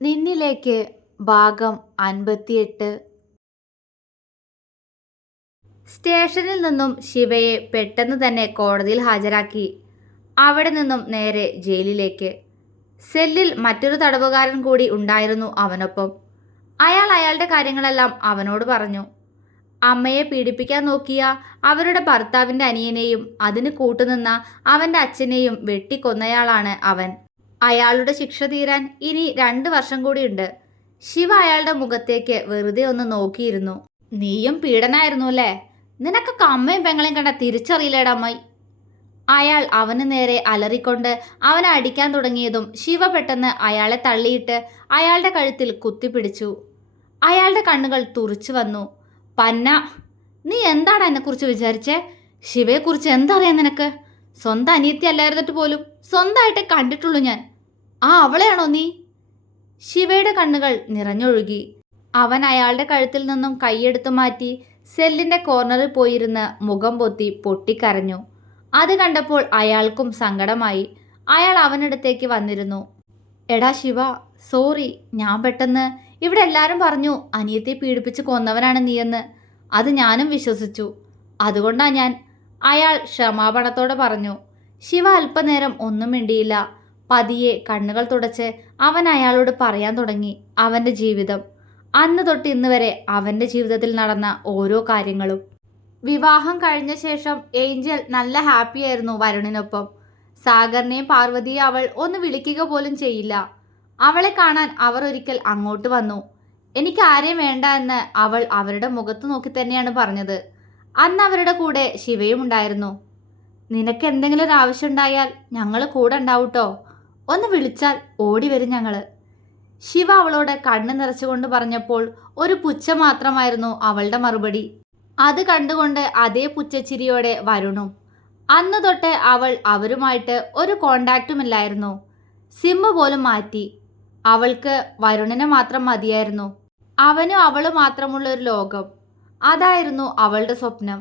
നിന്നിലേക്ക് ഭാഗം 58. സ്റ്റേഷനിൽ നിന്നും ശിവയെ പെട്ടെന്ന് തന്നെ കോടതിയിൽ ഹാജരാക്കി. അവിടെ നിന്നും നേരെ ജയിലിലേക്ക്. സെല്ലിൽ മറ്റൊരു തടവുകാരൻ കൂടി ഉണ്ടായിരുന്നു അവനൊപ്പം. അയാൾ അയാളുടെ കാര്യങ്ങളെല്ലാം അവനോട് പറഞ്ഞു. അമ്മയെ പീഡിപ്പിക്കാൻ നോക്കിയ അവരുടെ ഭർത്താവിൻ്റെ അനിയനെയും അതിന് കൂട്ടുനിന്ന അവൻ്റെ അച്ഛനെയും വെട്ടിക്കൊന്നയാളാണ് അവൻ. അയാളുടെ ശിക്ഷ തീരാൻ ഇനി 2 വർഷം കൂടിയുണ്ട്. ശിവ അയാളുടെ മുഖത്തേക്ക് വെറുതെ ഒന്ന് നോക്കിയിരുന്നു. നീയും പീഡനായിരുന്നു അല്ലേ? നിനക്കൊക്കെ അമ്മയും പെങ്ങളെയും കണ്ട തിരിച്ചറിയില്ലേടാ അമ്മായി. അയാൾ അവന് നേരെ അലറിക്കൊണ്ട് അവനെ അടിക്കാൻ തുടങ്ങിയതും ശിവ പെട്ടെന്ന് അയാളെ തള്ളിയിട്ട് അയാളുടെ കഴുത്തിൽ കുത്തിപ്പിടിച്ചു. അയാളുടെ കണ്ണുകൾ തുറിച്ചു വന്നു. പന്ന, നീ എന്താണ് എന്നെക്കുറിച്ച് വിചാരിച്ചേ? ശിവയെക്കുറിച്ച് എന്തറിയാം നിനക്ക്? സ്വന്തം അനിയത്തി അല്ലായിരുന്നിട്ട് പോലും സ്വന്തമായിട്ടേ കണ്ടിട്ടുള്ളൂ ഞാൻ. ആ അവളെയാണോ നീ? ശിവയുടെ കണ്ണുകൾ നിറഞ്ഞൊഴുകി. അവൻ അയാളുടെ കഴുത്തിൽ നിന്നും കൈയെടുത്തു മാറ്റി സെല്ലിൻ്റെ കോർണറിൽ പോയിരുന്ന് മുഖം പൊത്തി പൊട്ടിക്കരഞ്ഞു. അത് കണ്ടപ്പോൾ അയാൾക്കും സങ്കടമായി. അയാൾ അവനടുത്തേക്ക് വന്നിരുന്നു. എടാ ശിവ, സോറി. ഞാൻ പെട്ടെന്ന് ഇവിടെ എല്ലാവരും പറഞ്ഞു അനിയത്തെ പീഡിപ്പിച്ച് കൊന്നവനാണ് നീയെന്ന്. അത് ഞാനും വിശ്വസിച്ചു. അതുകൊണ്ടാ ഞാൻ. അയാൾ ക്ഷമാപണത്തോടെ പറഞ്ഞു. ശിവ അല്പനേരം ഒന്നും മിണ്ടിയില്ല. പതിയെ കണ്ണുകൾ തുടച്ച് അവൻ അയാളോട് പറയാൻ തുടങ്ങി അവൻ്റെ ജീവിതം. അന്ന് തൊട്ട് ഇന്ന് വരെ അവൻ്റെ ജീവിതത്തിൽ നടന്ന ഓരോ കാര്യങ്ങളും. വിവാഹം കഴിഞ്ഞ ശേഷം ഏഞ്ചൽ നല്ല ഹാപ്പിയായിരുന്നു വരുണിനൊപ്പം. സാഗറിനെയും പാർവതിയെ അവൾ ഒന്ന് വിളിക്കുക പോലും ചെയ്യില്ല. അവളെ കാണാൻ അവർ ഒരിക്കൽ അങ്ങോട്ട് വന്നു. എനിക്ക് ആരെയും വേണ്ട എന്ന് അവൾ അവരുടെ മുഖത്ത് നോക്കി തന്നെയാണ് പറഞ്ഞത്. അന്ന് അവരുടെ കൂടെ ശിവയും ഉണ്ടായിരുന്നു. നിനക്ക് എന്തെങ്കിലും ഒരു ആവശ്യം ഉണ്ടായാൽ ഞങ്ങൾ കൂടെ ഉണ്ടാവൂട്ടോ. ഒന്ന് വിളിച്ചാൽ ഓടി വരും ഞങ്ങൾ. ശിവ അവളോട് കണ്ണ് നിറച്ചുകൊണ്ട് പറഞ്ഞപ്പോൾ ഒരു പുച്ഛം മാത്രമായിരുന്നു അവളുടെ മറുപടി. അത് കണ്ടുകൊണ്ട് അതേ പുച്ഛച്ചിരിയോടെ വരുണും. അന്ന് തൊട്ട് അവൾ അവരുമായിട്ട് ഒരു കോണ്ടാക്റ്റുമില്ലായിരുന്നു. സിം പോലും മാറ്റി. അവൾക്ക് വരുണിനെ മാത്രം മതിയായിരുന്നു. അവനും അവളും മാത്രമുള്ള ഒരു ലോകം. അതായിരുന്നു അവളുടെ സ്വപ്നം.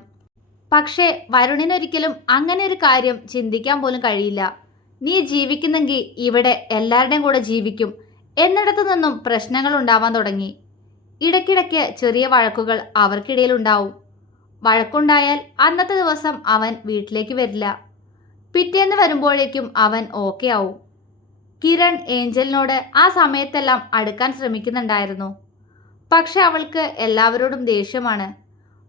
പക്ഷേ വരുണിനൊരിക്കലും അങ്ങനെ ഒരു കാര്യം ചിന്തിക്കാൻ പോലും കഴിയില്ല. നീ ജീവിക്കുന്നെങ്കിൽ ഇവിടെ എല്ലാവരുടെയും കൂടെ ജീവിക്കും എന്നിടത്തു നിന്നും പ്രശ്നങ്ങൾ ഉണ്ടാവാൻ തുടങ്ങി. ഇടയ്ക്കിടയ്ക്ക് ചെറിയ വഴക്കുകൾ അവർക്കിടയിൽ ഉണ്ടാവും. വഴക്കുണ്ടായാൽ അന്നത്തെ ദിവസം അവൻ വീട്ടിലേക്ക് വരില്ല. പിറ്റേന്ന് വരുമ്പോഴേക്കും അവൻ ഓക്കെ ആവും. കിരൺ ഏഞ്ചലിനോട് ആ സമയത്തെല്ലാം അടുക്കാൻ ശ്രമിക്കുന്നുണ്ടായിരുന്നു. പക്ഷെ അവൾക്ക് എല്ലാവരോടും ദേഷ്യമാണ്.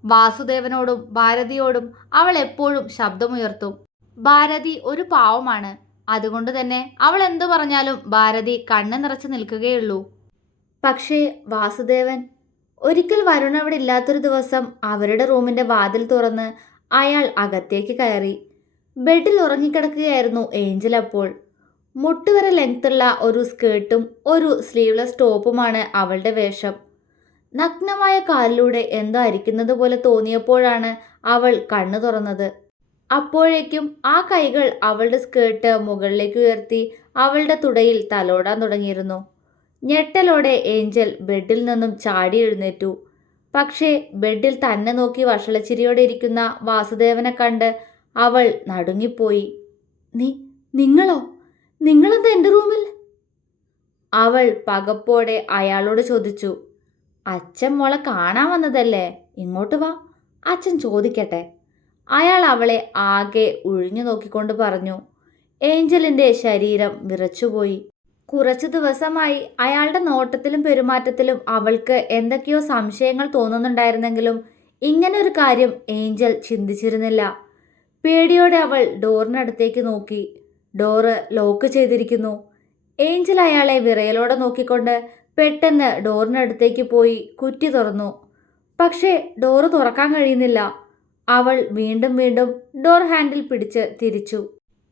വാസുദേവനോടും ഭാരതിയോടും അവൾ എപ്പോഴും ശബ്ദമുയർത്തും. ഭാരതി ഒരു പാവമാണ്. അതുകൊണ്ട് തന്നെ അവൾ എന്തു പറഞ്ഞാലും ഭാരതി കണ്ണ് നിറച്ച് നിൽക്കുകയുള്ളൂ. പക്ഷേ വാസുദേവൻ ഒരിക്കൽ വരുൺ അവിടെ ഇല്ലാത്തൊരു ദിവസം അവരുടെ റൂമിൻ്റെ വാതിൽ തുറന്ന് അയാൾ അകത്തേക്ക് കയറി. ബെഡിൽ ഉറങ്ങിക്കിടക്കുകയായിരുന്നു ഏഞ്ചൽ അപ്പോൾ. മുട്ടുവരെ ലെങ്ത്തുള്ള ഒരു സ്കേർട്ടും ഒരു സ്ലീവ്ലെസ് ടോപ്പുമാണ് അവളുടെ വേഷം. നഗ്നമായ കാലിലൂടെ എന്തോ അരിക്കുന്നത് പോലെ തോന്നിയപ്പോഴാണ് അവൾ കണ്ണു തുറന്നത്. അപ്പോഴേക്കും ആ കൈകൾ അവളുടെ സ്കേർട്ട് മുകളിലേക്ക് ഉയർത്തി അവളുടെ തുടയിൽ തലോടാൻ തുടങ്ങിയിരുന്നു. ഞെട്ടലോടെ ഏഞ്ചൽ ബെഡിൽ നിന്നും ചാടി എഴുന്നേറ്റു. പക്ഷേ ബെഡിൽ തന്നെ നോക്കി വഷളച്ചിരിയോടെ ഇരിക്കുന്ന വാസുദേവനെ കണ്ട് അവൾ നടുങ്ങിപ്പോയി. നിങ്ങളോ? നിങ്ങളെന്താ എൻ്റെ റൂമിൽ? അവൾ പകപ്പോടെ അയാളോട് ചോദിച്ചു. അച്ഛൻ മോളെ കാണാൻ വന്നതല്ലേ, ഇങ്ങോട്ട് വാ, അച്ഛൻ ചോദിക്കട്ടെ. അയാൾ അവളെ ആകെ ഒഴിഞ്ഞു നോക്കിക്കൊണ്ട് പറഞ്ഞു. ഏഞ്ചലിൻ്റെ ശരീരം വിറച്ചുപോയി. കുറച്ചു ദിവസമായി അയാളുടെ നോട്ടത്തിലും പെരുമാറ്റത്തിലും അവൾക്ക് എന്തൊക്കെയോ സംശയങ്ങൾ തോന്നുന്നുണ്ടായിരുന്നെങ്കിലും ഇങ്ങനെ ഒരു കാര്യം ഏഞ്ചൽ ചിന്തിച്ചിരുന്നില്ല. പേടിയോടെ അവൾ ഡോറിനടുത്തേക്ക് നോക്കി. ഡോറ് ലോക്ക് ചെയ്തിരിക്കുന്നു. ഏഞ്ചൽ അയാളെ വിറയലോടെ നോക്കിക്കൊണ്ട് പെട്ടെന്ന് ഡോറിനടുത്തേക്ക് പോയി കുറ്റി തുറന്നു. പക്ഷേ ഡോറ് തുറക്കാൻ കഴിയുന്നില്ല. അവൾ വീണ്ടും വീണ്ടും ഡോർ ഹാൻഡിൽ പിടിച്ച് തിരിച്ചു.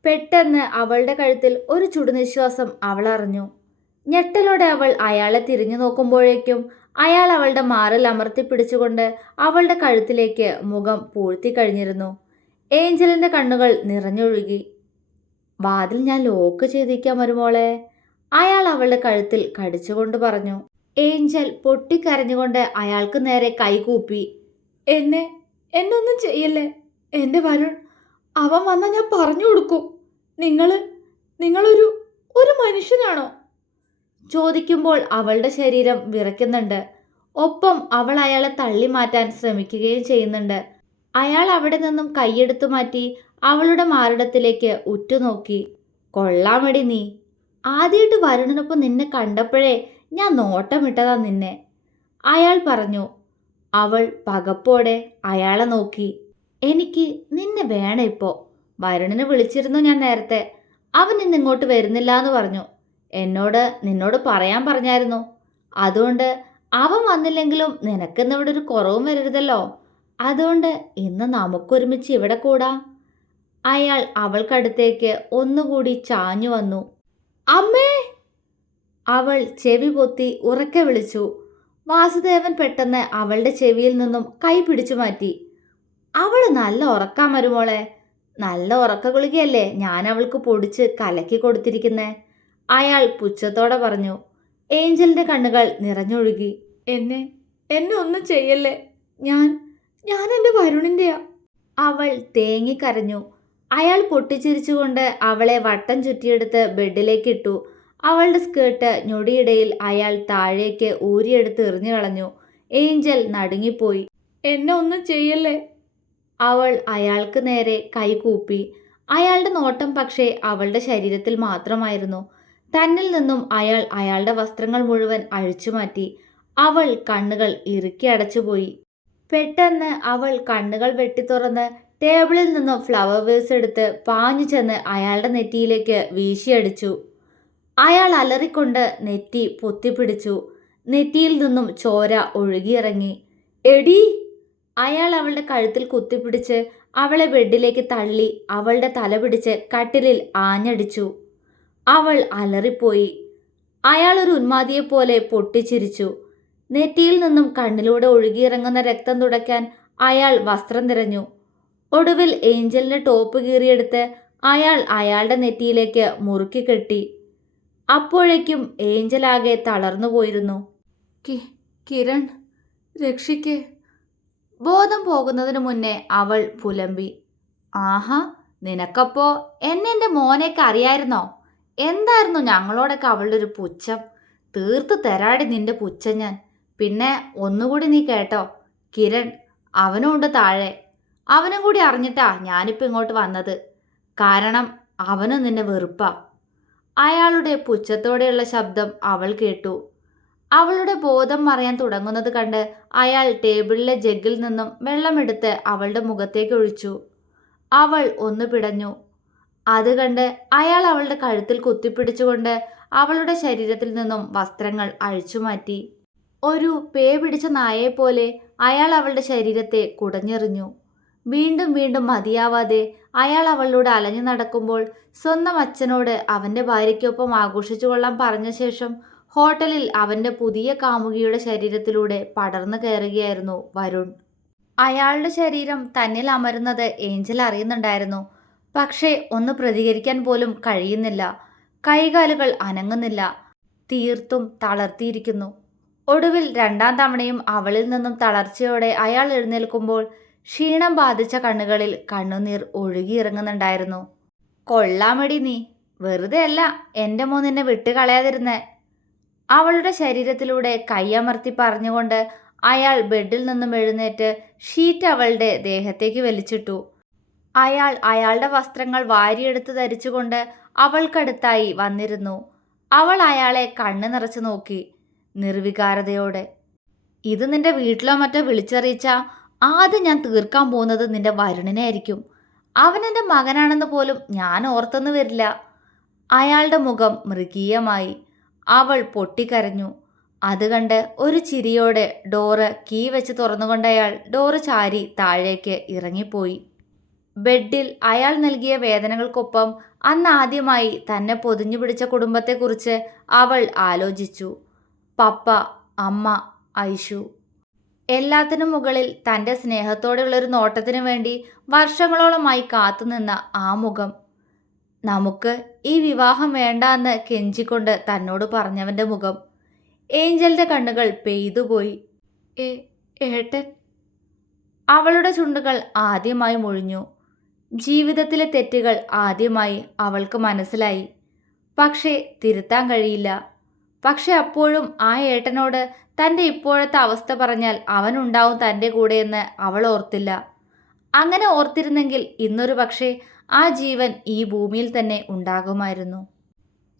പെട്ടെന്ന് അവളുടെ കഴുത്തിൽ ഒരു ചുടുനിശ്വാസം അവൾ അറിഞ്ഞു. ഞെട്ടലോടെ അവൾ അയാളെ തിരിഞ്ഞു നോക്കുമ്പോഴേക്കും അയാൾ അവളുടെ മാറിൽ അമർത്തി പിടിച്ചുകൊണ്ട് അവളുടെ കഴുത്തിലേക്ക് മുഖം പൂഴ്ത്തി കഴിഞ്ഞിരുന്നു. ഏഞ്ചലിൻ്റെ കണ്ണുകൾ നിറഞ്ഞൊഴുകി. വാതിൽ ഞാൻ ലോക്ക് ചെയ്തിരിക്കാം മരുമോളെ, അയാൾ അവളുടെ കഴുത്തിൽ കടിച്ചുകൊണ്ട് പറഞ്ഞു. ഏഞ്ചൽ പൊട്ടിക്കരഞ്ഞുകൊണ്ട് അയാൾക്ക് നേരെ കൈകൂപ്പി. എന്നൊന്നും ചെയ്യല്ലേ എൻ്റെ വരുൺ. അവൻ വന്നാൽ ഞാൻ പറഞ്ഞു കൊടുക്കും. നിങ്ങളൊരു മനുഷ്യനാണോ? ചോദിക്കുമ്പോൾ അവളുടെ ശരീരം വിറയ്ക്കുന്നുണ്ട്. ഒപ്പം അവൾ അയാളെ തള്ളി മാറ്റാൻ ശ്രമിക്കുകയും ചെയ്യുന്നുണ്ട്. അയാൾ അവിടെ നിന്നും കൈയെടുത്തു മാറ്റി അവളുടെ മാറിടത്തിലേക്ക് ഉറ്റുനോക്കി. കൊള്ളാമടി നീ. ആദ്യമായിട്ട് വരുണിനൊപ്പം നിന്നെ കണ്ടപ്പോഴേ ഞാൻ നോട്ടമിട്ടതാ നിന്നെ, അയാൾ പറഞ്ഞു. അവൾ പകപ്പോടെ അയാളെ നോക്കി. എനിക്ക് നിന്നെ വേണം ഇപ്പോൾ. വരുണിനെ വിളിച്ചിരുന്നു ഞാൻ നേരത്തെ. അവൻ ഇന്ന് ഇങ്ങോട്ട് വരുന്നില്ല എന്ന് പറഞ്ഞു. നിന്നോട് പറയാൻ പറഞ്ഞായിരുന്നു. അതുകൊണ്ട് അവൻ വന്നില്ലെങ്കിലും നിനക്കിന്നിവിടെ ഒരു കുറവും വരരുതല്ലോ. അതുകൊണ്ട് ഇന്ന് നമുക്കൊരുമിച്ച് ഇവിടെ കൂടാം. അയാൾ അവൾക്കടുത്തേക്ക് ഒന്നുകൂടി ചാഞ്ഞു വന്നു. അമ്മേ! അവൾ ചെവി പൊത്തി ഉറക്കെ വിളിച്ചു. വാസുദേവൻ പെട്ടെന്ന് അവളുടെ ചെവിയിൽ നിന്നും കൈ പിടിച്ചു മാറ്റി. അവള് നല്ല ഉറക്കാ മരുമോളെ. നല്ല ഉറക്ക ഗുളികയല്ലേ ഞാൻ അവൾക്ക് പൊടിച്ച് കലക്കി കൊടുത്തിരിക്കുന്നേ, അയാൾ പുച്ഛത്തോടെ പറഞ്ഞു. ഏഞ്ചലിന്റെ കണ്ണുകൾ നിറഞ്ഞൊഴുകി. എന്നെ ഒന്നും ചെയ്യല്ലേ. ഞാൻ എൻ്റെ വരുണിൻ്റെയാ. അവൾ തേങ്ങിക്കരഞ്ഞു. അയാൾ പൊട്ടിച്ചിരിച്ചുകൊണ്ട് അവളെ വട്ടം ചുറ്റിയെടുത്ത് ബെഡിലേക്കിട്ടു. അവളുടെ സ്കേർട്ട് ഞൊടിയിടയിൽ അയാൾ താഴേക്ക് ഊരിയെടുത്ത് എറിഞ്ഞു കളഞ്ഞു. ഏഞ്ചൽ നടുങ്ങിപ്പോയി. എന്നെ ഒന്നും ചെയ്യല്ലേ. അവൾ അയാൾക്ക് നേരെ കൈകൂപ്പി. അയാളുടെ നോട്ടം പക്ഷേ അവളുടെ ശരീരത്തിൽ മാത്രമായിരുന്നു. തന്നിൽ നിന്നും അയാൾ അയാളുടെ വസ്ത്രങ്ങൾ മുഴുവൻ അഴിച്ചുമാറ്റി. അവൾ കണ്ണുകൾ ഇറുക്കി അടച്ചുപോയി. പെട്ടെന്ന് അവൾ കണ്ണുകൾ വെട്ടിത്തുറന്ന് ടേബിളിൽ നിന്നും ഫ്ലവർ വേസ് എടുത്ത് പാഞ്ഞു ചെന്ന് അയാളുടെ നെറ്റിയിലേക്ക് വീശിയടിച്ചു. അയാൾ അലറിക്കൊണ്ട് നെറ്റി പൊത്തിപ്പിടിച്ചു. നെറ്റിയിൽ നിന്നും ചോര ഒഴുകിയിറങ്ങി. എടീ! അയാൾ അവളുടെ കഴുത്തിൽ കുത്തിപ്പിടിച്ച് അവളെ ബെഡിലേക്ക് തള്ളി അവളുടെ തല പിടിച്ച് കട്ടിലിൽ ആഞ്ഞടിച്ചു. അവൾ അലറിപ്പോയി. അയാൾ ഒരു ഉന്മാദിയെപ്പോലെ പൊട്ടിച്ചിരിച്ചു. നെറ്റിയിൽ നിന്നും കണ്ണിലൂടെ ഒഴുകിയിറങ്ങുന്ന രക്തം തുടയ്ക്കാൻ അയാൾ വസ്ത്രം തിരഞ്ഞു. ഒടുവിൽ ഏഞ്ചലിന്റെ ടോപ്പ് കീറിയെടുത്ത് അയാൾ അയാളുടെ നെറ്റിയിലേക്ക് മുറുക്കി കെട്ടി. അപ്പോഴേക്കും ഏഞ്ചലാകെ തളർന്നു പോയിരുന്നു. കിരൺ, രക്ഷിക്ക്. ബോധം പോകുന്നതിനു മുന്നേ അവൾ പുലമ്പി. ആഹാ, നിനക്കപ്പോ എന്റെ മോനെയൊക്കെ അറിയായിരുന്നോ? എന്തായിരുന്നു ഞങ്ങളോടൊക്കെ അവളുടെ ഒരു പുച്ഛം. തീർത്ത് തരാടി നിന്റെ പുച്ഛം ഞാൻ. പിന്നെ ഒന്നുകൂടി നീ കേട്ടോ, കിരൺ അവനും ഉണ്ട് താഴെ. അവനും കൂടി അറിഞ്ഞിട്ടാ ഞാനിപ്പോൾ ഇങ്ങോട്ട് വന്നത്. കാരണം അവനും നിന്നെ വെറുപ്പാ. അയാളുടെ പുച്ഛത്തോടെയുള്ള ശബ്ദം അവൾ കേട്ടു. അവളുടെ ബോധം മറയാൻ തുടങ്ങുന്നത് കണ്ട് അയാൾ ടേബിളിലെ ജഗ്ഗിൽ നിന്നും വെള്ളമെടുത്ത് അവളുടെ മുഖത്തേക്ക് ഒഴിച്ചു. അവൾ ഒന്ന് പിടഞ്ഞു. അത് കണ്ട് അയാൾ അവളുടെ കഴുത്തിൽ കുത്തിപ്പിടിച്ചുകൊണ്ട് അവളുടെ ശരീരത്തിൽ നിന്നും വസ്ത്രങ്ങൾ അഴിച്ചുമാറ്റി. ഒരു പേ പിടിച്ച നായയെപ്പോലെ അയാൾ അവളുടെ ശരീരത്തെ കുടഞ്ഞെറിഞ്ഞു. വീണ്ടും വീണ്ടും മതിയാവാതെ അയാൾ അവളിലൂടെ അലഞ്ഞു നടക്കുമ്പോൾ സ്വന്തം അച്ഛനോട് അവൻ്റെ ഭാര്യയ്ക്കൊപ്പം ആഘോഷിച്ചു കൊള്ളാൻ പറഞ്ഞ ശേഷം ഹോട്ടലിൽ അവൻ്റെ പുതിയ കാമുകിയുടെ ശരീരത്തിലൂടെ പടർന്നു കയറുകയായിരുന്നു വരുൺ. അയാളുടെ ശരീരം തന്നിൽ അമരുന്നത് ഏഞ്ചൽ അറിയുന്നുണ്ടായിരുന്നു. പക്ഷേ ഒന്ന് പ്രതികരിക്കാൻ പോലും കഴിയുന്നില്ല. കൈകാലുകൾ അനങ്ങുന്നില്ല. തീർത്തും തളർത്തിയിരിക്കുന്നു. ഒടുവിൽ രണ്ടാം തവണയും അവളിൽ നിന്നും തളർച്ചയോടെ അയാൾ എഴുന്നേൽക്കുമ്പോൾ ക്ഷീണം ബാധിച്ച കണ്ണുകളിൽ കണ്ണുനീർ ഒഴുകിയിറങ്ങുന്നുണ്ടായിരുന്നു. കൊള്ളാമടി നീ. വെറുതെ അല്ല എൻ്റെ മോൻ നിന്നെ വിട്ടുകളയാതിരുന്നേ, അവളുടെ ശരീരത്തിലൂടെ കൈയമർത്തി പറഞ്ഞുകൊണ്ട് അയാൾ ബെഡിൽ നിന്നും എഴുന്നേറ്റ് ഷീറ്റ് അവളുടെ ദേഹത്തേക്ക് വലിച്ചിട്ടു. അയാൾ അയാളുടെ വസ്ത്രങ്ങൾ വാരിയെടുത്ത് ധരിച്ചുകൊണ്ട് അവൾക്കടുത്തായി വന്നിരുന്നു. അവൾ അയാളെ കണ്ണ് നിറച്ചു നോക്കി നിർവികാരതയോടെ. ഇത് നിന്റെ വീട്ടിലോ മറ്റോ വിളിച്ചറിയിച്ച ആദ്യം ഞാൻ തീർക്കാൻ പോകുന്നത് നിന്റെ വരുണിനെ ആയിരിക്കും. അവൻ എൻ്റെ മകനാണെന്ന് പോലും ഞാൻ ഓർത്തെന്ന് വരില്ല. അയാളുടെ മുഖം മൃഗീയമായി. അവൾ പൊട്ടിക്കരഞ്ഞു. അത് കണ്ട് ഒരു ചിരിയോടെ ഡോറ് കീ വെച്ച് തുറന്നുകൊണ്ട് അയാൾ ഡോറ് ചാരി താഴേക്ക് ഇറങ്ങിപ്പോയി. ബെഡിൽ അയാൾ നൽകിയ വേദനകൾക്കൊപ്പം അന്ന് ആദ്യമായി തന്നെ പൊതിഞ്ഞു പിടിച്ച കുടുംബത്തെക്കുറിച്ച് അവൾ ആലോചിച്ചു. പപ്പ, അമ്മ, ഐഷു. എല്ലാത്തിനും മുകളിൽ തൻ്റെ സ്നേഹത്തോടെയുള്ളൊരു നോട്ടത്തിനു വേണ്ടി വർഷങ്ങളോളമായി കാത്തുനിന്ന ആ മുഖം. നമുക്ക് ഈ വിവാഹം വേണ്ട എന്ന് കെഞ്ചിക്കൊണ്ട് തന്നോട് പറഞ്ഞവൻ്റെ മുഖം. ഏഞ്ചലിൻ്റെ കണ്ണുകൾ പെയ്തുപോയി. ഏട്ടൻ. അവളുടെ ചുണ്ടുകൾ ആദ്യമായി മുഴിഞ്ഞു. ജീവിതത്തിലെ തെറ്റുകൾ ആദ്യമായി അവൾക്ക് മനസ്സിലായി. പക്ഷേ തിരുത്താൻ കഴിയില്ല. പക്ഷെ അപ്പോഴും ആ ഏട്ടനോട് തൻ്റെ ഇപ്പോഴത്തെ അവസ്ഥ പറഞ്ഞാൽ അവനുണ്ടാവും തൻ്റെ കൂടെയെന്ന് അവൾ ഓർത്തില്ല. അങ്ങനെ ഓർത്തിരുന്നെങ്കിൽ ഇന്നൊരു പക്ഷേ ആ ജീവൻ ഈ ഭൂമിയിൽ തന്നെ ഉണ്ടാകുമായിരുന്നു.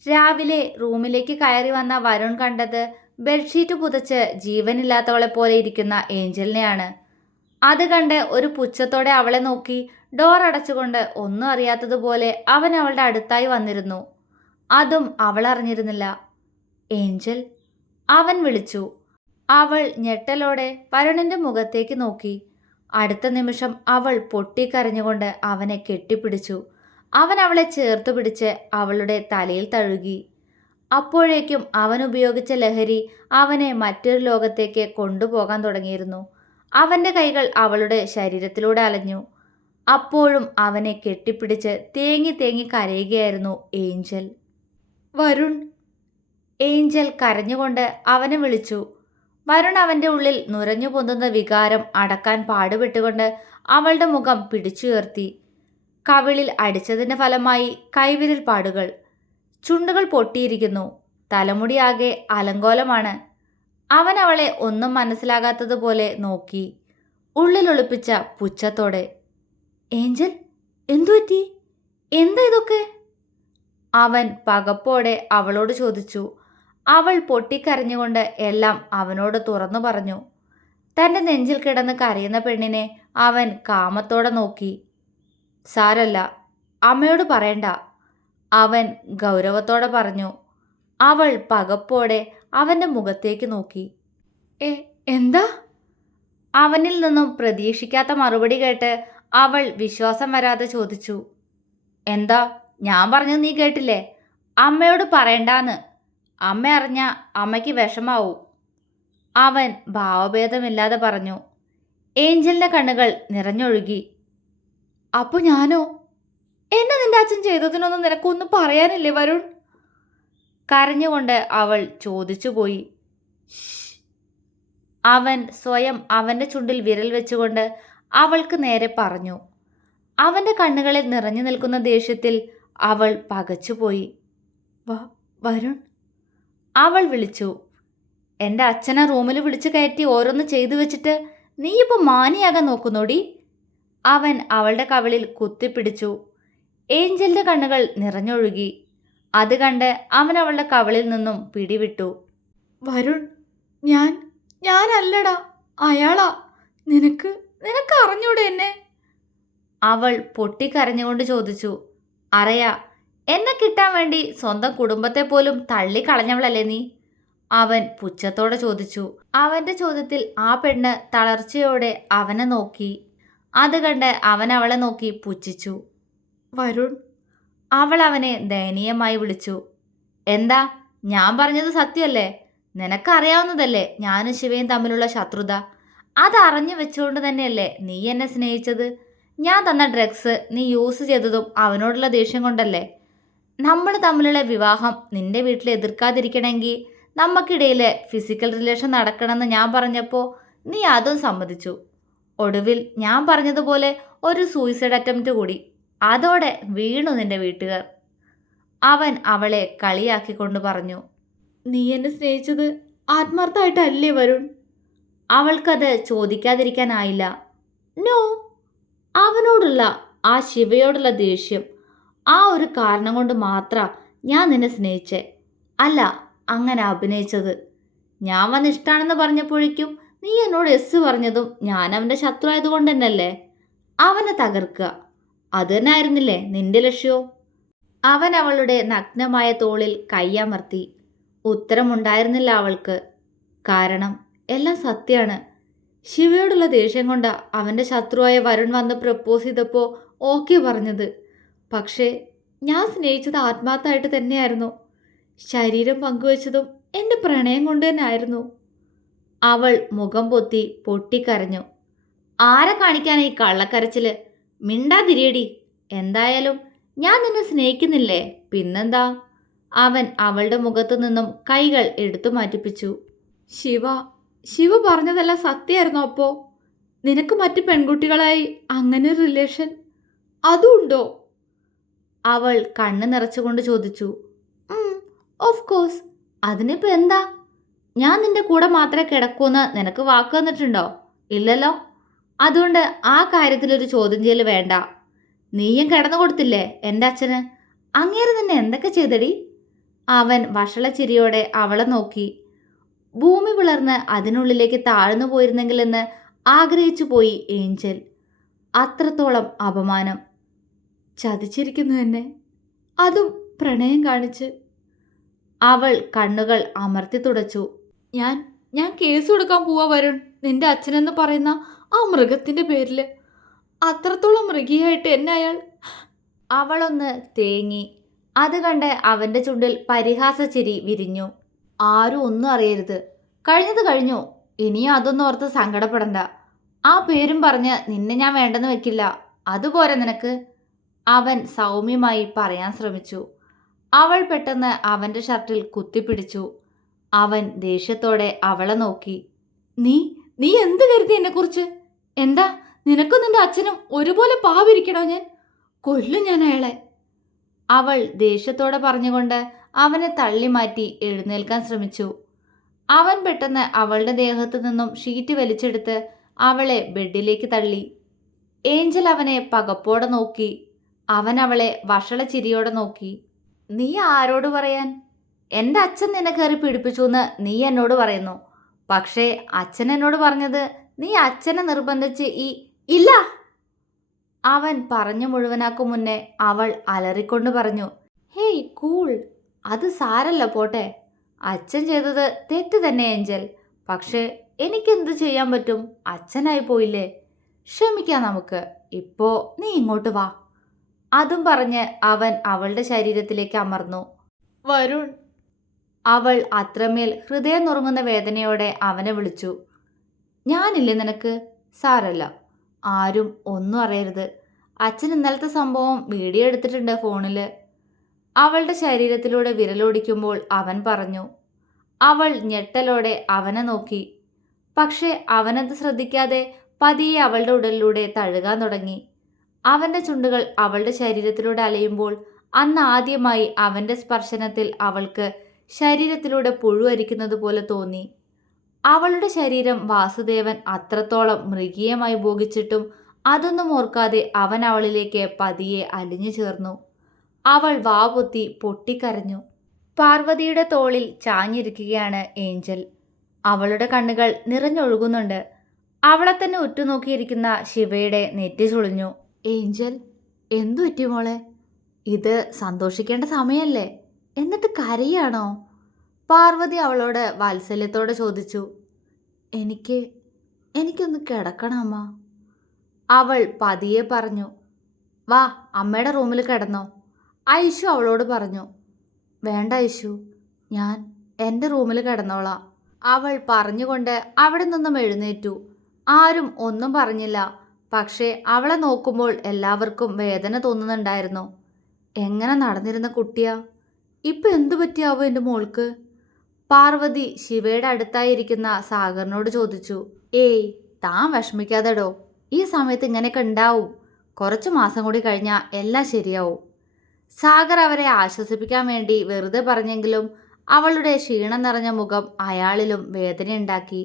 രാവിലെ റൂമിലേക്ക് കയറി വന്ന വരുൺ കണ്ടത് ബെഡ്ഷീറ്റ് പുതച്ച് ജീവനില്ലാത്തവളെ പോലെ ഇരിക്കുന്ന ഏഞ്ചലിനെയാണ്. അത് കണ്ട് ഒരു പുച്ഛത്തോടെ അവളെ നോക്കി ഡോർ അടച്ചുകൊണ്ട് ഒന്നും അറിയാത്തതുപോലെ അവൻ അവളുടെ അടുത്തായി വന്നിരുന്നു. അതും അവൾ അറിഞ്ഞിരുന്നില്ല. ഏഞ്ചൽ, അവൻ വിളിച്ചു. അവൾ ഞെട്ടലോടെ വരുണിന്റെ മുഖത്തേക്ക് നോക്കി. അടുത്ത നിമിഷം അവൾ പൊട്ടിക്കരഞ്ഞുകൊണ്ട് അവനെ കെട്ടിപ്പിടിച്ചു. അവൻ അവളെ ചേർത്ത് പിടിച്ച് അവളുടെ തലയിൽ തഴുകി. അപ്പോഴേക്കും അവൻ ഉപയോഗിച്ച ലഹരി അവനെ മറ്റൊരു ലോകത്തേക്ക് കൊണ്ടുപോകാൻ തുടങ്ങിയിരുന്നു. അവൻ്റെ കൈകൾ അവളുടെ ശരീരത്തിലൂടെ അലഞ്ഞു. അപ്പോഴും അവനെ കെട്ടിപ്പിടിച്ച് തേങ്ങി തേങ്ങി കരയുകയായിരുന്നു ഏഞ്ചൽ. വരുൺ! ഏഞ്ചൽ കരഞ്ഞുകൊണ്ട് അവനെ വിളിച്ചു. വരുൺ അവൻ്റെ ഉള്ളിൽ നുരഞ്ഞു പൊന്തുന്ന വികാരം അടക്കാൻ പാടുപെട്ടുകൊണ്ട് അവളുടെ മുഖം പിടിച്ചുയർത്തി. കവിളിൽ അടിച്ചതിൻ്റെ ഫലമായി കൈവിരൽ പാടുകൾ, ചുണ്ടുകൾ പൊട്ടിയിരിക്കുന്നു, തലമുടിയാകെ അലങ്കോലമാണ്. അവൻ അവളെ ഒന്നും മനസ്സിലാകാത്തതുപോലെ നോക്കി, ഉള്ളിലൊളിപ്പിച്ച പുച്ഛത്തോടെ. ഏഞ്ചൽ, എന്തുപറ്റി? എന്താ ഇതൊക്കെ? അവൻ പകപ്പോടെ അവളോട് ചോദിച്ചു. അവൾ പൊട്ടിക്കരഞ്ഞുകൊണ്ട് എല്ലാം അവനോട് തുറന്നു പറഞ്ഞു. തൻ്റെ നെഞ്ചിൽ കിടന്ന് കരയുന്ന പെണ്ണിനെ അവൻ കാമത്തോടെ നോക്കി. സാരല്ല, അമ്മയോട് പറയണ്ട, അവൻ ഗൗരവത്തോടെ പറഞ്ഞു. അവൾ പകപ്പോടെ അവൻ്റെ മുഖത്തേക്ക് നോക്കി. എന്താ? അവനിൽ നിന്നും പ്രതീക്ഷിക്കാത്ത മറുപടി കേട്ട് അവൾ വിശ്വാസം വരാതെ ചോദിച്ചു. എന്താ? ഞാൻ പറഞ്ഞത് നീ കേട്ടില്ലേ? അമ്മയോട് പറയണ്ടാന്ന്. അമ്മ അറിഞ്ഞ അമ്മയ്ക്ക് വിഷമാവും. അവൻ ഭാവഭേദമില്ലാതെ പറഞ്ഞു. ഏഞ്ചലിൻ്റെ കണ്ണുകൾ നിറഞ്ഞൊഴുകി. അപ്പോൾ ഞാനോ? എന്നെ നിന്റെ അച്ഛൻ ചെയ്തതിനൊന്നും നിനക്കൊന്നും പറയാനില്ലേ വരുൺ? കരഞ്ഞുകൊണ്ട് അവൾ ചോദിച്ചുപോയി. അവൻ സ്വയം അവൻ്റെ ചുണ്ടിൽ വിരൽ വെച്ചുകൊണ്ട് അവൾക്ക് നേരെ പറഞ്ഞു. അവൻ്റെ കണ്ണുകളിൽ നിറഞ്ഞു നിൽക്കുന്ന ദേഷ്യത്തിൽ അവൾ പകച്ചുപോയി. വരുൺ! അവൾ വിളിച്ചു. എൻ്റെ അച്ഛനെ റൂമിൽ വിളിച്ചു കയറ്റി ഓരോന്ന് ചെയ്തു വെച്ചിട്ട് നീ ഇപ്പോൾ മാനിയാകാൻ നോക്കുന്നോടി? അവൻ അവളുടെ കവിളിൽ കുത്തിപ്പിടിച്ചു. ഏഞ്ചലിൻ്റെ കണ്ണുകൾ നിറഞ്ഞൊഴുകി. അത് കണ്ട് അവൻ അവളുടെ കവിളിൽ നിന്നും പിടിവിട്ടു. വരുൺ, ഞാനല്ലടാ, അയാളാ. നിനക്ക് അറിഞ്ഞൂടെ എന്നെ? അവൾ പൊട്ടിക്കരഞ്ഞുകൊണ്ട് ചോദിച്ചു. അറിയാ, എന്നെ കിട്ടാൻ വേണ്ടി സ്വന്തം കുടുംബത്തെ പോലും തള്ളിക്കളഞ്ഞവളല്ലേ നീ? അവൻ പുച്ഛത്തോടെ ചോദിച്ചു. അവൻ്റെ ചോദ്യത്തിൽ ആ പെണ്ണ് തളർച്ചയോടെ അവനെ നോക്കി. അത് കണ്ട് അവൻ അവളെ നോക്കി പുച്ഛിച്ചു. വരുൺ! അവൾ അവനെ ദയനീയമായി വിളിച്ചു. എന്താ? ഞാൻ പറഞ്ഞത് സത്യമല്ലേ? നിനക്കറിയാവുന്നതല്ലേ ഞാനും ശിവയും തമ്മിലുള്ള ശത്രുത? അതറിഞ്ഞു വെച്ചുകൊണ്ട് തന്നെയല്ലേ നീ എന്നെ സ്നേഹിച്ചത്? ഞാൻ തന്ന ഡ്രഗ്സ് നീ യൂസ് ചെയ്തതും അവനോടുള്ള ദേഷ്യം കൊണ്ടല്ലേ? നമ്മൾ തമ്മിലുള്ള വിവാഹം നിന്റെ വീട്ടിൽ എതിർക്കാതിരിക്കണമെങ്കിൽ നമുക്കിടയിൽ ഫിസിക്കൽ റിലേഷൻ നടക്കണമെന്ന് ഞാൻ പറഞ്ഞപ്പോൾ നീ അതും സമ്മതിച്ചു. ഒടുവിൽ ഞാൻ പറഞ്ഞതുപോലെ ഒരു സൂയിസൈഡ് അറ്റംപ്റ്റ് കൂടി. അതോടെ വീണു നിന്റെ വീട്ടുകാർ. അവൻ അവളെ കളിയാക്കിക്കൊണ്ട് പറഞ്ഞു. നീ എന്നെ സ്നേഹിച്ചത് ആത്മാർത്ഥമായിട്ടല്ലേ വരുൺ? അവൾക്കത് ചോദിക്കാതിരിക്കാനായില്ല. നോ, അവനോടുള്ള ആ ശിവയോടുള്ള ദേഷ്യം, ആ ഒരു കാരണം കൊണ്ട് മാത്രം ഞാൻ നിന്നെ സ്നേഹിച്ചേ. അല്ല അങ്ങനെ അഭിനയിച്ചത്. ഞാൻ വന്ന് ഇഷ്ടമാണെന്ന് പറഞ്ഞപ്പോഴേക്കും നീ എന്നോട് എസ് പറഞ്ഞതും ഞാൻ അവൻ്റെ ശത്രു ആയതുകൊണ്ട് തന്നെയല്ലേ? അവനെ തകർക്കുക, അത് തന്നെ ആയിരുന്നില്ലേ നിന്റെ ലക്ഷ്യവും? അവൻ അവളുടെ നഗ്നമായ തോളിൽ കൈയമർത്തി. ഉത്തരമുണ്ടായിരുന്നില്ല അവൾക്ക്. കാരണം എല്ലാം സത്യമാണ്. ശിവയോടുള്ള ദേഷ്യം കൊണ്ട് അവൻ്റെ ശത്രുവായ വരുൺ വന്ന് പ്രപ്പോസ് ചെയ്തപ്പോൾ ഓക്കെ പറഞ്ഞത്. പക്ഷേ ഞാൻ സ്നേഹിച്ചത് ആത്മാർത്ഥമായിട്ട് തന്നെയായിരുന്നു. ശരീരം പങ്കുവച്ചതും എൻ്റെ പ്രണയം കൊണ്ട് തന്നെ ആയിരുന്നു. അവൾ മുഖം പൊത്തി പൊട്ടിക്കരഞ്ഞു. ആരെ കാണിക്കാനാ ഈ കള്ളക്കരച്ചില്? മിണ്ടാതിരിയടി. എന്തായാലും ഞാൻ നിന്നെ സ്നേഹിക്കുന്നില്ലേ? പിന്നെന്താ? അവൻ അവളുടെ മുഖത്തു നിന്നും കൈകൾ എടുത്തു മാറ്റിപ്പിച്ചു. ശിവ പറഞ്ഞതെല്ലാം സത്യമായിരുന്നു. അപ്പോൾ നിനക്ക് മറ്റു പെൺകുട്ടികളായി അങ്ങനെ ഒരു റിലേഷൻ അതും ഉണ്ടോ? അവൾ കണ്ണ് നിറച്ചുകൊണ്ട് ചോദിച്ചു. ഓഫ് കോഴ്സ്, അതിനിപ്പോൾ എന്താ? ഞാൻ നിന്റെ കൂടെ മാത്രമേ കിടക്കൂന്ന് നിനക്ക് വാക്ക് തന്നിട്ടുണ്ടോ? ഇല്ലല്ലോ. അതുകൊണ്ട് ആ കാര്യത്തിലൊരു ചോദ്യം ചെയ്യൽ വേണ്ട. നീയും കിടന്നു കൊടുത്തില്ലേ എൻ്റെ അച്ഛന്? അങ്ങേര് നിന്നെ എന്തൊക്കെ ചെയ്തടി? അവൻ വഷളച്ചിരിയോടെ അവളെ നോക്കി. ഭൂമി പിളർന്ന് അതിനുള്ളിലേക്ക് താഴ്ന്നു പോയിരുന്നെങ്കിലെന്ന് ആഗ്രഹിച്ചു പോയി ഏഞ്ചൽ. അത്രത്തോളം അപമാനം. ചതിച്ചിരിക്കുന്നു എന്നെ, അതും പ്രണയം കാണിച്ച്. അവൾ കണ്ണുകൾ അമർത്തി തുടച്ചു. ഞാൻ ഞാൻ കേസ് കൊടുക്കാൻ പോവാ വരുൺ, നിന്റെ അച്ഛനെന്ന് പറയുന്ന ആ മൃഗത്തിന്റെ പേരിൽ. അത്രത്തോളം മൃഗീയായിട്ട് എന്നെ അയാൾ. അവളൊന്ന് തേങ്ങി. അത് കണ്ട് അവന്റെ ചുണ്ടിൽ പരിഹാസച്ചിരി വിരിഞ്ഞു. ആരും ഒന്നും അറിയരുത്. കഴിഞ്ഞത് കഴിഞ്ഞു. ഇനിയും അതൊന്നും ഓർത്ത് സങ്കടപ്പെടണ്ട. ആ പേരും പറഞ്ഞ് നിന്നെ ഞാൻ വേണ്ടെന്ന് വെക്കില്ല. അതുപോലെ നിനക്ക്, അവൻ സൗമ്യമായി പറയാൻ ശ്രമിച്ചു. അവൾ പെട്ടെന്ന് അവന്റെ ഷർട്ടിൽ കുത്തിപ്പിടിച്ചു. അവൻ ദേഷ്യത്തോടെ അവളെ നോക്കി. നീ നീ എന്ത് കരുതി എന്നെക്കുറിച്ച്? എന്താ, നിനക്കും നിന്റെ അച്ഛനും ഒരുപോലെ പാവിരിക്കണോ? ഞാൻ കൊല്ലും ഞാൻ അയാളെ. അവൾ ദേഷ്യത്തോടെ പറഞ്ഞുകൊണ്ട് അവനെ തള്ളി മാറ്റി എഴുന്നേൽക്കാൻ ശ്രമിച്ചു. അവൻ പെട്ടെന്ന് അവളുടെ ദേഹത്തു നിന്നും ഷീറ്റ് വലിച്ചെടുത്ത് അവളെ ബെഡിലേക്ക് തള്ളി. ഏഞ്ചൽ അവനെ പകപ്പോടെ നോക്കി. അവൻ അവളെ വഷള ചിരിയോടെ നോക്കി. നീ ആരോട് പറയാൻ? എൻ്റെ അച്ഛൻ നിന്നെ കയറി പിടിപ്പിച്ചു എന്ന് നീ എന്നോട് പറയുന്നു. പക്ഷേ അച്ഛൻ എന്നോട് പറഞ്ഞത് നീ അച്ഛനെ നിർബന്ധിച്ച് ഇല്ല. അവൻ പറഞ്ഞു മുഴുവനാക്കും മുന്നേ അവൾ അലറിക്കൊണ്ട് പറഞ്ഞു. ഹേയ് കൂൾ, അത് സാരല്ല പോട്ടെ. അച്ഛൻ ചെയ്തത് തെറ്റ് തന്നെ ഏഞ്ചൽ. പക്ഷേ എനിക്കെന്ത് ചെയ്യാൻ പറ്റും? അച്ഛനായി പോയില്ലേ. ക്ഷമിക്കാം നമുക്ക്. ഇപ്പോ നീ ഇങ്ങോട്ട് വാ. അതും പറഞ്ഞ് അവൻ അവളുടെ ശരീരത്തിലേക്ക് അമർന്നു. വരുൺ. അവൾ അത്രമേൽ ഹൃദയം നുറുങ്ങുന്ന വേദനയോടെ അവനെ വിളിച്ചു. ഞാനില്ലേ നിനക്ക്? സാരല്ല, ആരും ഒന്നും അറിയരുത്. അച്ഛൻ ഇന്നലത്തെ സംഭവം വീഡിയോ എടുത്തിട്ടുണ്ട് ഫോണിൽ. അവളുടെ ശരീരത്തിലൂടെ വിരലോടിക്കുമ്പോൾ അവൻ പറഞ്ഞു. അവൾ ഞെട്ടലോടെ അവനെ നോക്കി. പക്ഷെ അവനത് ശ്രദ്ധിക്കാതെ പതിയെ അവളുടെ ഉടലിലൂടെ തഴുകാൻ തുടങ്ങി. അവൻ്റെ ചുണ്ടുകൾ അവളുടെ ശരീരത്തിലൂടെ അലയുമ്പോൾ അന്ന് ആദ്യമായി അവൻ്റെ സ്പർശനത്തിൽ അവൾക്ക് ശരീരത്തിലൂടെ പുഴുവരിക്കുന്നത് പോലെ തോന്നി. അവളുടെ ശരീരം വാസുദേവൻ അത്രത്തോളം മൃഗീയമായി ഭോഗിച്ചിട്ടും അതൊന്നും ഓർക്കാതെ അവൻ അവളിലേക്ക് പതിയെ അലിഞ്ഞു ചേർന്നു. അവൾ വാപൊത്തി പൊട്ടിക്കരഞ്ഞു. പാർവതിയുടെ തോളിൽ ചാഞ്ഞിരിക്കുകയാണ് ഏഞ്ചൽ. അവളുടെ കണ്ണുകൾ നിറഞ്ഞൊഴുകുന്നുണ്ട്. അവളെ തന്നെ ഉറ്റുനോക്കിയിരിക്കുന്ന ശിവയുടെ നെറ്റി ചുളിഞ്ഞു. ഏഞ്ചൽ, എന്തു പറ്റി മോളെ? ഇത് സന്തോഷിക്കേണ്ട സമയല്ലേ, എന്നിട്ട് കരയാണോ? പാർവതി അവളോട് വാത്സല്യത്തോടെ ചോദിച്ചു. എനിക്കൊന്ന് കിടക്കണം അമ്മ. അവൾ പതിയെ പറഞ്ഞു. വാ, അമ്മയുടെ റൂമിൽ കിടന്നോ. ഐഷു അവളോട് പറഞ്ഞു. വേണ്ട ഐഷു, ഞാൻ എൻ്റെ റൂമിൽ കിടന്നോളാം. അവൾ പറഞ്ഞുകൊണ്ട് അവിടെ നിന്നും എഴുന്നേറ്റു. ആരും ഒന്നും പറഞ്ഞില്ല. പക്ഷേ അവളെ നോക്കുമ്പോൾ എല്ലാവർക്കും വേദന തോന്നുന്നുണ്ടായിരുന്നു. എങ്ങനെ നടന്നിരുന്ന കുട്ടിയാ, ഇപ്പം എന്തു പറ്റിയാവോ എൻ്റെ മോൾക്ക്? പാർവതി ശിവയുടെ അടുത്തായിരിക്കുന്ന സാഗറിനോട് ചോദിച്ചു. ഏയ്, താൻ വിഷമിക്കാതെടോ. ഈ സമയത്ത് ഇങ്ങനെയൊക്കെ ഉണ്ടാവും. കുറച്ച് മാസം കൂടി കഴിഞ്ഞാൽ എല്ലാം ശരിയാവും. സാഗർ അവരെ ആശ്വസിപ്പിക്കാൻ വേണ്ടി വെറുതെ പറഞ്ഞെങ്കിലും അവളുടെ ക്ഷീണം നിറഞ്ഞ മുഖം അയാളിലും വേദനയുണ്ടാക്കി.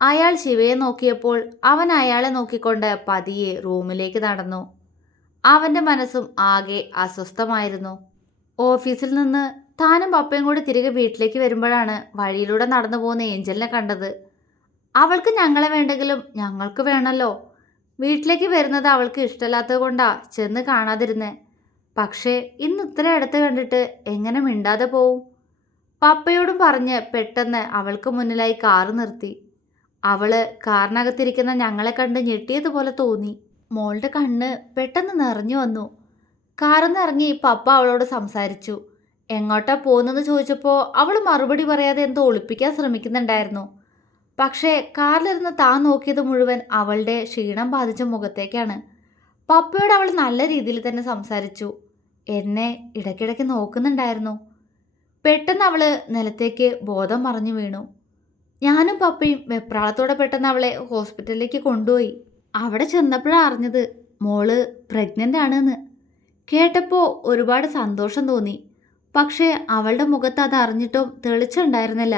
അയാൾ ശിവയെ നോക്കിയപ്പോൾ അവൻ അയാളെ നോക്കിക്കൊണ്ട് പതിയെ റൂമിലേക്ക് നടന്നു. അവൻ്റെ മനസ്സും ആകെ അസ്വസ്ഥമായിരുന്നു. ഓഫീസിൽ നിന്ന് താനും പപ്പയും കൂടി തിരികെ വീട്ടിലേക്ക് വരുമ്പോഴാണ് വഴിയിലൂടെ നടന്നു പോകുന്ന ഏഞ്ചലിനെ കണ്ടത്. അവൾക്ക് ഞങ്ങളെ വേണ്ടെങ്കിലും ഞങ്ങൾക്ക് വേണമല്ലോ. വീട്ടിലേക്ക് വരുന്നത് അവൾക്ക് ഇഷ്ടമില്ലാത്തത് കൊണ്ടാ ചെന്ന് കാണാതിരുന്നേ. പക്ഷേ ഇന്ന് ഇത്ര അടുത്ത് കണ്ടിട്ട് എങ്ങനെ മിണ്ടാതെ പോവും? പപ്പയോടും പറഞ്ഞ് പെട്ടെന്ന് അവൾക്ക് മുന്നിലായി കാറ് നിർത്തി. അവള് കാറിനകത്തിരിക്കുന്ന ഞങ്ങളെ കണ്ട് ഞെട്ടിയതുപോലെ തോന്നി. മോളുടെ കണ്ണ് പെട്ടെന്ന് നിറഞ്ഞു വന്നു. കാറിന്ന് ഇറങ്ങി പപ്പ അവളോട് സംസാരിച്ചു. എങ്ങോട്ടാ പോകുന്നതെന്ന് ചോദിച്ചപ്പോൾ അവൾ മറുപടി പറയാതെ എന്തോ ഒളിപ്പിക്കാൻ ശ്രമിക്കുന്നുണ്ടായിരുന്നു. പക്ഷേ കാറിലിരുന്ന് താൻ നോക്കിയത് മുഴുവൻ അവളുടെ ക്ഷീണം ബാധിച്ച മുഖത്തേക്കാണ്. പപ്പയോട് അവൾ നല്ല രീതിയിൽ തന്നെ സംസാരിച്ചു. എന്നെ ഇടയ്ക്കിടയ്ക്ക് നോക്കുന്നുണ്ടായിരുന്നു. പെട്ടെന്ന് അവൾ നിലത്തേക്ക് ബോധം മറിഞ്ഞു വീണു. ഞാനും പപ്പയും വെപ്രാളത്തോടെ പെട്ടെന്ന് അവളെ ഹോസ്പിറ്റലിലേക്ക് കൊണ്ടുപോയി. അവിടെ ചെന്നപ്പോഴാണ് അറിഞ്ഞത് മോള് പ്രഗ്നൻ്റ് ആണെന്ന്. കേട്ടപ്പോൾ ഒരുപാട് സന്തോഷം തോന്നി. പക്ഷേ അവളുടെ മുഖത്ത് അത് അറിഞ്ഞിട്ടും തെളിച്ചുണ്ടായിരുന്നില്ല.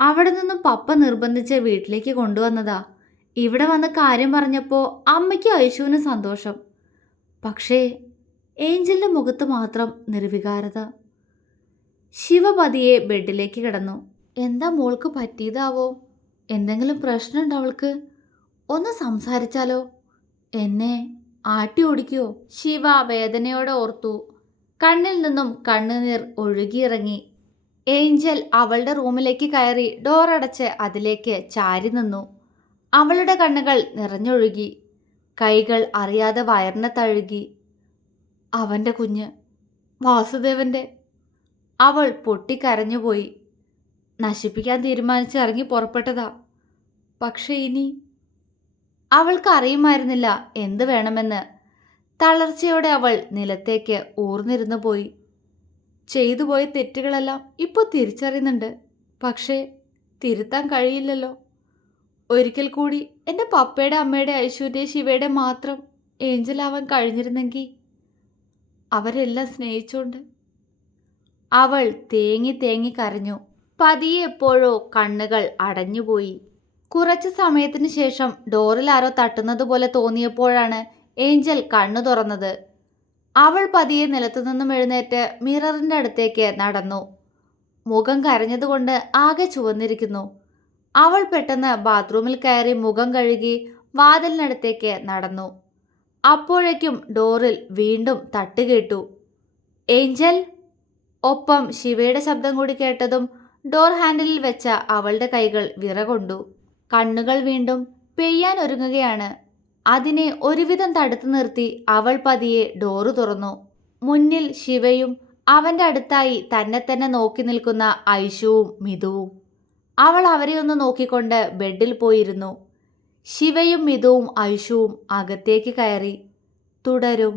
അവിടെ നിന്നും പപ്പ നിർബന്ധിച്ച് വീട്ടിലേക്ക് കൊണ്ടുവന്നതാ. ഇവിടെ വന്ന് കാര്യം പറഞ്ഞപ്പോൾ അമ്മയ്ക്കും ഐശുവിനും സന്തോഷം. പക്ഷേ ഏഞ്ചലിൻ്റെ മുഖത്ത് മാത്രം നിർവികാരത. ശിവ പതിയെ ബെഡിലേക്ക് കിടന്നു. എന്താ മോൾക്ക് പറ്റിയതാവോ? എന്തെങ്കിലും പ്രശ്നമുണ്ടോ അവൾക്ക്? ഒന്ന് സംസാരിച്ചാലോ? എന്നെ ആട്ടി ഓടിക്കുവോ? ശിവ വേദനയോടെ ഓർത്തു. കണ്ണിൽ നിന്നും കണ്ണുനീർ ഒഴുകിയിറങ്ങി. ഏഞ്ചൽ അവളുടെ റൂമിലേക്ക് കയറി ഡോറടച്ച് അതിലേക്ക് ചാരി നിന്നു. അവളുടെ കണ്ണുകൾ നിറഞ്ഞൊഴുകി. കൈകൾ അറിയാതെ വയറിനെ തഴുകി. അവൻ്റെ കുഞ്ഞ്, വാസുദേവൻ്റെ. അവൾ പൊട്ടിക്കരഞ്ഞുപോയി. നശിപ്പിക്കാൻ തീരുമാനിച്ച് ഇറങ്ങി പുറപ്പെട്ടതാ. പക്ഷെ ഇനി അവൾക്ക് അറിയുമായിരുന്നില്ല എന്ത് വേണമെന്ന്. തളർച്ചയോടെ അവൾ നിലത്തേക്ക് ഊർന്നിരുന്നു പോയി. ചെയ്തു പോയ തെറ്റുകളെല്ലാം ഇപ്പോൾ തിരിച്ചറിയുന്നുണ്ട്. പക്ഷേ തിരുത്താൻ കഴിയില്ലല്ലോ. ഒരിക്കൽ കൂടി എൻ്റെ പപ്പയുടെ അമ്മയുടെ ഐശ്വര്യ ശിവയുടെ മാത്രം ഏഞ്ചലാവാൻ കഴിഞ്ഞിരുന്നെങ്കിൽ. അവരെല്ലാം സ്നേഹിച്ചുകൊണ്ട്. അവൾ തേങ്ങി തേങ്ങി കരഞ്ഞു. പതിയെ എപ്പോഴോ കണ്ണുകൾ അടഞ്ഞുപോയി. കുറച്ചു സമയത്തിന് ശേഷം ഡോറിൽ ആരോ തട്ടുന്നത് പോലെ തോന്നിയപ്പോഴാണ് ഏഞ്ചൽ കണ്ണു തുറന്നത്. അവൾ പതിയെ നിലത്തുനിന്നും എഴുന്നേറ്റ് മിററിൻ്റെ അടുത്തേക്ക് നടന്നു. മുഖം കരഞ്ഞതുകൊണ്ട് ആകെ ചുവന്നിരിക്കുന്നു. അവൾ പെട്ടെന്ന് ബാത്റൂമിൽ കയറി മുഖം കഴുകി വാതിലിനടുത്തേക്ക് നടന്നു. അപ്പോഴേക്കും ഡോറിൽ വീണ്ടും തട്ടുകേട്ടു. ഏഞ്ചൽ! ഒപ്പം ശിവയുടെ ശബ്ദം കൂടി കേട്ടതും ഡോർ ഹാൻഡിലിൽ വെച്ച അവളുടെ കൈകൾ വിറകൊണ്ടു. കണ്ണുകൾ വീണ്ടും പെയ്യാൻ ഒരുങ്ങുകയാണ്. അതിനെ ഒരുവിധം തടുത്തു നിർത്തി അവൾ പതിയെ ഡോറ് തുറന്നു. മുന്നിൽ ശിവയും അവൻ്റെ അടുത്തായി തന്നെ തന്നെ നോക്കി നിൽക്കുന്ന ഐശുവും മിതുവും. അവൾ അവരെ ഒന്ന് നോക്കിക്കൊണ്ട് ബെഡിൽ പോയിരുന്നു. ശിവയും മിതുവും ഐശുവും അകത്തേക്ക് കയറി. തുടരും.